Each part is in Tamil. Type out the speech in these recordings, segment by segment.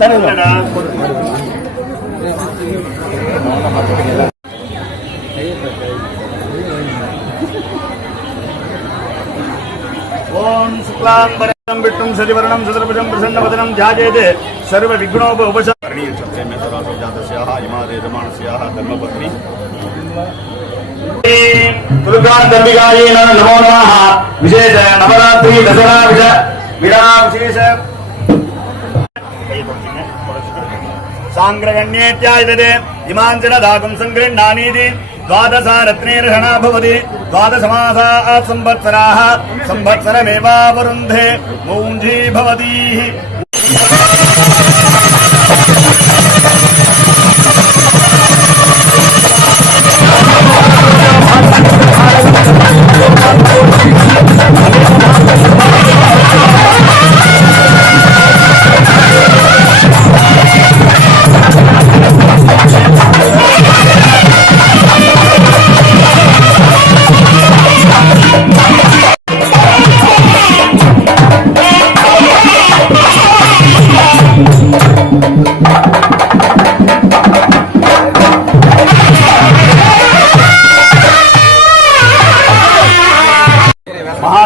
தலைவர் ஓம் சுக்லாம் பரம் விட்டும் சரிவரணம் சதுரபுஜம் பிரசன்னவதனம் ஜாஜேது சர்வ விக்னோப உபசரணீய சத்ரே மே சதாசோ ஜாதஸ்யாக இமாதே ரமானஸ்யாக தர்மபத்னி. துர்கா தம்பிகாயே நமோ நமः விசேஷ நவராத்திரி தசரா விழா விழா விசேஷ సాంగ్రగణ్యేత్యాయుధే ఇమాంజనదాగం సంగృహ్ణానీతి ద్వాదశ రత్నేర్హణా భవతి ద్వాదశ మాసా సంవత్సరాः సంవత్సరమేవావరుంధే మౌంజీ భవతీ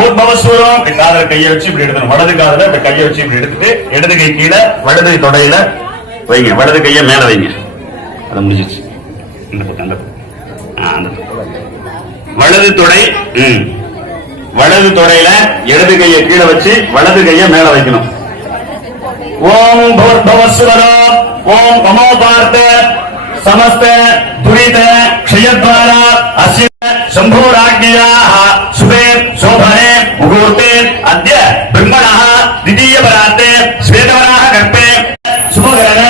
ஓம் பவசூரம் காதல கையை வச்சு இப்படி எடுக்கணும் வலது காதல இந்த கையை வச்சு இப்படி எடுத்துட்டு இடது கை கீழே வலது தொடையில வைங்க. வலது கையை மேல வைங்க. அது முடிஞ்சிச்சு இந்த பக்கம் அந்த வலது தொடை ம். வலது தொடையில இடது கையை கீழே வச்சு வலது கையை மேல வைக்கணும். ஓம் பூர்பவஸ்வரோ ஓம் கமோபார்த்த சமஸ்த துரித க்ஷயத்வாரா அசிய சம்பூராஜ்யா शोभने मुहूर्ते अद्य ब्रह्मणः द्वितीयपरान्ते श्वेतवराः गर्भे शुभकरण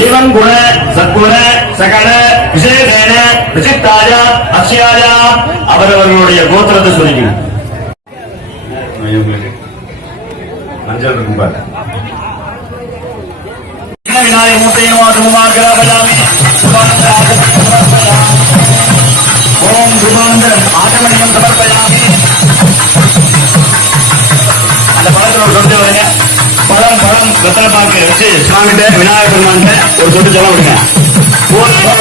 एवं गुण सद्गुण सकल விசேஷேன விசித்தாய அக்ஷயாய அவரவர்களுடைய கோத்திரத்தை சொல்லிக்கணும் மஞ்சள் இருக்கும் பாரு விநாயக மூர்த்தையும் ஆகமமாகராபயாமி ஓம் துர்மந்திரம் ஆகமணியம் சமர்ப்பயாமி வெத்தலை பாக்கு வச்சு சுவாமிட்ட விநாயகர் பெருமான்கிட்ட ஒரு சொட்டு சொல்ல விடுங்க ஓம் மகா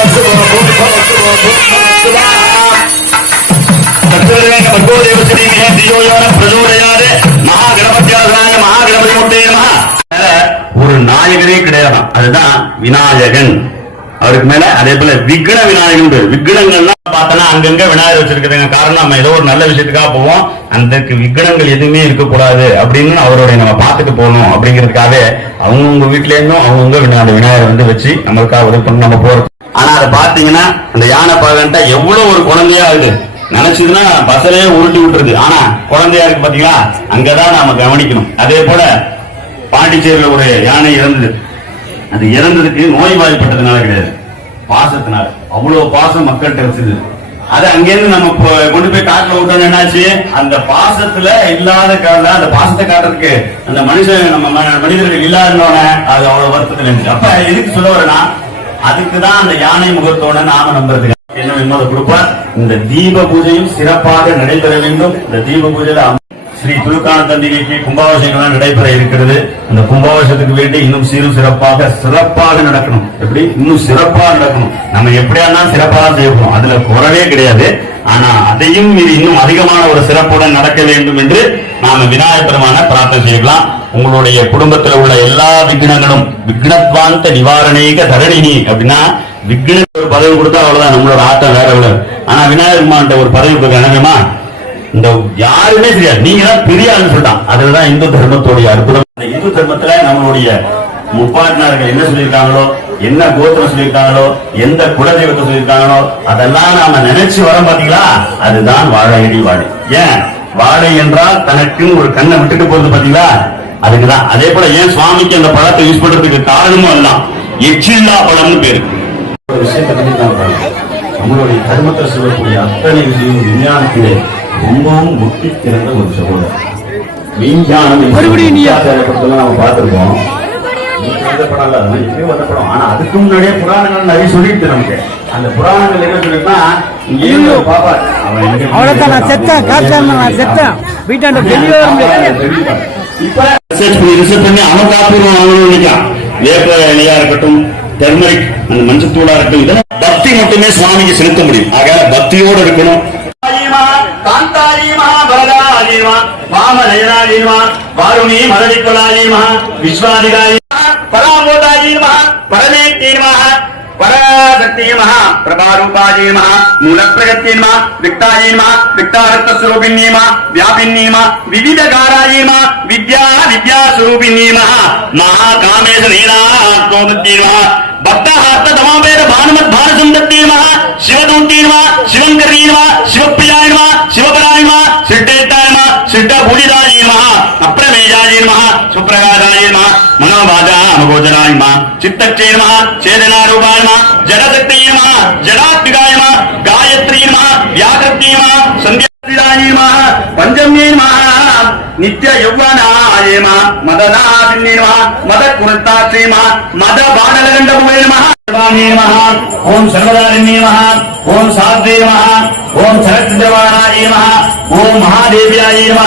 ஓ, முட்டே ஒரு நாயகனே கிடையாதாம் அதுதான் விநாயகன். அவருக்கு மேல அதே போல விக்ன விநாயகன் பேர் பார்த்தோன்னா அங்கங்க விநாயகர் வச்சிருக்கிறதுங்க. காரணம் நம்ம ஏதோ ஒரு நல்ல விஷயத்துக்காக போவோம். அந்த விக்னங்கள் எதுவுமே இருக்கக்கூடாது அப்படின்னு அவருடைய நம்ம பார்த்துட்டு போகணும் அப்படிங்கிறதுக்காகவே அவங்கவுங்க வீட்டுல இருந்தும் அவங்கவுங்க விநாயகர் அந்த விநாயகர் வந்து வச்சு நம்மளுக்காக உதவி பண்ணி நம்ம போறோம். ஆனா அதை பாத்தீங்கன்னா அந்த யானை பாகன்ட்டா எவ்வளவு ஒரு குழந்தையா ஆகுது நினைச்சதுன்னா பசலையே உருட்டி விட்டுருது. ஆனா குழந்தையா இருக்கு பாத்தீங்களா? அங்கதான் நாம கவனிக்கணும். அதே போல பாண்டிச்சேரியில ஒரு யானை இறந்தது. அது இறந்ததுக்கு நோய்வாய்ப்பட்டதுனால கிடையாது. பாசத்தினால. அவ்வளவு பாசம் மக்கள்கிட்ட வச்சது அது அங்கிருந்து நம்ம கொண்டு போய் காட்டுல விட்டோம் என்னாச்சு? அந்த பாசத்துல இல்லாத காரணம் அந்த பாசத்தை காட்டுறதுக்கு அந்த மனுஷன் நம்ம ம- மனிதர்கள் இல்லாதனோட அது அவ்வளவு வருத்தத்துல இருந்துச்சு. அப்ப எதுக்கு சொல்ல வரேன்னா அதுக்குதான் அந்த யானை முகத்தோட நாம நம்புறதுக்கு என்ன வேணுமோ கொடுப்பார். இந்த தீப பூஜையும் சிறப்பாக நடைபெற வேண்டும். இந்த தீப பூஜையில ஸ்ரீ துலுக்கான தண்டிகைக்கு கும்பாபிஷேகம் நடைபெற இருக்கிறது. அந்த கும்பாபிஷேகத்துக்கு வேண்டி இன்னும் சீரும் சிறப்பாக சிறப்பாக நடக்கணும். எப்படி? இன்னும் சிறப்பாக நடக்கணும். நம்ம எப்படியானா சிறப்பாக செய்யணும் அதுல குறவே கிடையாது. ஆனா அதையும் இது இன்னும் அதிகமான ஒரு சிறப்புடன் நடக்க வேண்டும் என்று நாம விநாயகர் பெருமான பிரார்த்தனை செய்யலாம். உங்களுடைய குடும்பத்தில் உள்ள எல்லா விக்னங்களும் விக்னத்வாந்த நிவாரணீக தரணினி அப்படின்னா விக்ன ஒரு பதவி கொடுத்தா அவ்வளவுதான். நம்மளோட ஆட்டம் வேற எவ்வளவு ஆனா விநாயகர் பெருமான்ட்ட ஒரு பதவி கொடுக்க என்னமா இந்த யாருமே தெரியாது. நீங்க தான் பெரிய ஆளுன்னு சொல்லிட்டான் அதுலதான் இந்து தர்மத்துடைய அற்புதம். இந்த இந்து தர்மத்துல நம்மளுடைய முப்பாட்டினார்கள் என்ன சொல்லியிருக்காங்களோ என்ன கோத்திரம் சொல்லியிருக்காங்களோ எந்த குலதெய்வத்தை சொல்லியிருக்காங்களோ அதெல்லாம் நாம நினைச்சு வரோம் பாத்தீங்களா? அதுதான் வாழையடி வாழை. ஏன்? வாழை என்றால் தனக்குன்னு ஒரு கண்ணை விட்டுட்டு போறது பாத்தீங்களா? அதுக்குதான். அதே போல ஏன் சுவாமிக்கு அந்த பழத்தை யூஸ் பண்றதுக்கு காரணமும் அதுதான். எச்சில்லா பழம்னு பேரு. ஒரு விஷயத்தை நம்மளுடைய தர்மத்தை சொல்லக்கூடிய அத்தனை விஷயம் விஞ்ஞானத்திலே ரொம்பவும் முட்டி திறந்த ஒரு சகோதரர் விஞ்ஞானம் மறுபடியும் நீயா? படத்தெல்லாம் நம்ம பார்த்திருப்போம் இன்னைக்கு வந்த படம் இல்ல, அதெல்லாம் எப்பயோ வந்த படம். ஆனா அதுக்கு முன்னாடியே புராணங்கள் நிறைய சொல்லிட்டு நமக்கு. அந்த புராணங்கள் என்ன சொல்லிருக்கா ஐயோ. பாப்பா அவன் நான் செத்தேன் காய்ச்சல் நான் செத்தேன். வீட்டாண்ட வெளியே வர முடியாது. இப்ப ரிசர்ச் பண்ணி ரிசர்ச் பண்ணி அவன் காப்பீடுவான் அவனும் நினைக்கிறான் வேப்ப இலையா இருக்கட்டும் டெர்மரிக் அந்த மஞ்சத்தூளா இருக்கட்டும் இதெல்லாம் பக்தி மட்டுமே சுவாமிக்கு செலுத்த முடியும். ஆக பக்தியோடு இருக்கணும் కాంతాలీమహ బలగాలీమ వామనయనాలీమ వారుణి మరదిక్కులాలీమ విశ్వాధిగాలి పరామోదాలీమ పరమేక్తీమ పరాశక్తిమ ప్రభారూపాజీమ మూల ప్రగత్యన్మ విక్తాజీమ విక్తారత్న స్వరూపిణీమ వ్యాపిన్నీమ వివిధ గారాజీమ విద్యా విద్యా స్వరూపిణీమ మహాకామేశ నీలాత్మోదత్తీమ భక్తార్థ సమావేద భానుమద్భాన సందత్తీమ శివదౌత్తీమ శివంకరీమ శివప్రియ భోజనాయ చిత్తచ్చే నమ చేదనారూపాయ నమ జడశక్తి నమ జడాత్మికాయ నమ గాయత్రీ సంధ్య சந்தியாதிதாயமா பஞ்சமியமா நித்திய யௌவனாயேமா மதநாதின்யமா மத குணத்தாட்சியமா மத பாடலகண்டபுவேமா ஓம் சர்வதாரிண்யே ஓம் சாத்வே ஓம் சரத்ஜவானாய ஓம் மகாதேவியாய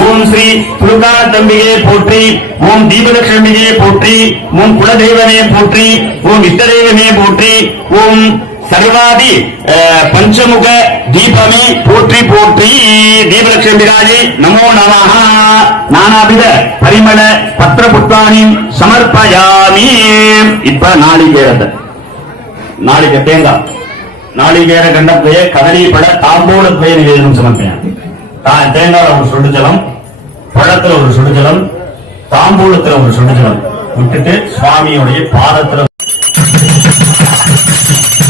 ஓம் ஸ்ரீ துர்கா துர்காத்தம்பிகே போற்றி ஓம் தீபலட்சுமியே போற்றி ஓம் குலதெய்வமே போற்றி ஓம் இஷ்டதெய்வமே போற்றி ஓம் சர்வாதி அஹ், பஞ்சமுக தீபமே போற்றி போற்றி தீபலட்சுமிராஜி நமோ நமः நானாவித பரிமள பத்திர புத்தானி சமர்ப்பயாமி. இப்ப நாளிகேரத்தை நாளிகை தேங்காய் நாளிகேர கண்டத்தைய கதலி பழ தாம்போட பெயர் நிவேதனம் சமர்ப்பேன் தா- ஒரு சுடுஜலம் பழத்துல ஒரு சுடுஜலம் தாம்பூலத்துல ஒரு சுடுஜலம் விட்டுட்டு சுவாமியுடைய பாதத்துல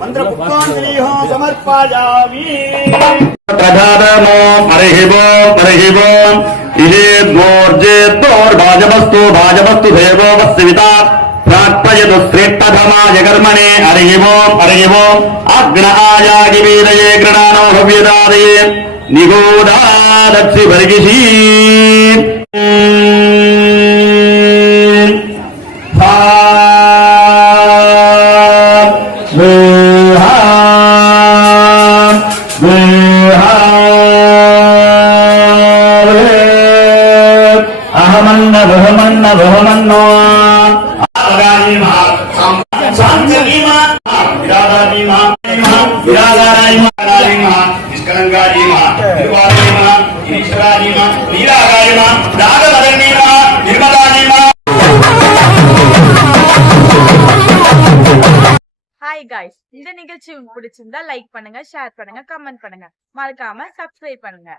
मंत्र पुष्पाञ्जलिः समर्पयामि प्रधानमो हरिः ओम् हरिः ओम् इहे गोर्जेत्तोर् भाजमस्तु भाजमस्तु देवो वस्विता प्रार्पयतु श्रेष्ठधमाय कर्मणे हरिः ओम् हरिः ओम् अग्नहायागिवेदये गृणानो भव्यदादये निगोदादक्षि वर्गिषी அகமன்ன முகமன்ன முகமன்னோ ஹாய் காய்ஸ் இந்த நிகழ்ச்சி உங்களுக்கு பிடிச்சிருந்தா லைக் பண்ணுங்க ஷேர் பண்ணுங்க கமெண்ட் பண்ணுங்க. மறக்காம சப்ஸ்கிரைப் பண்ணுங்க.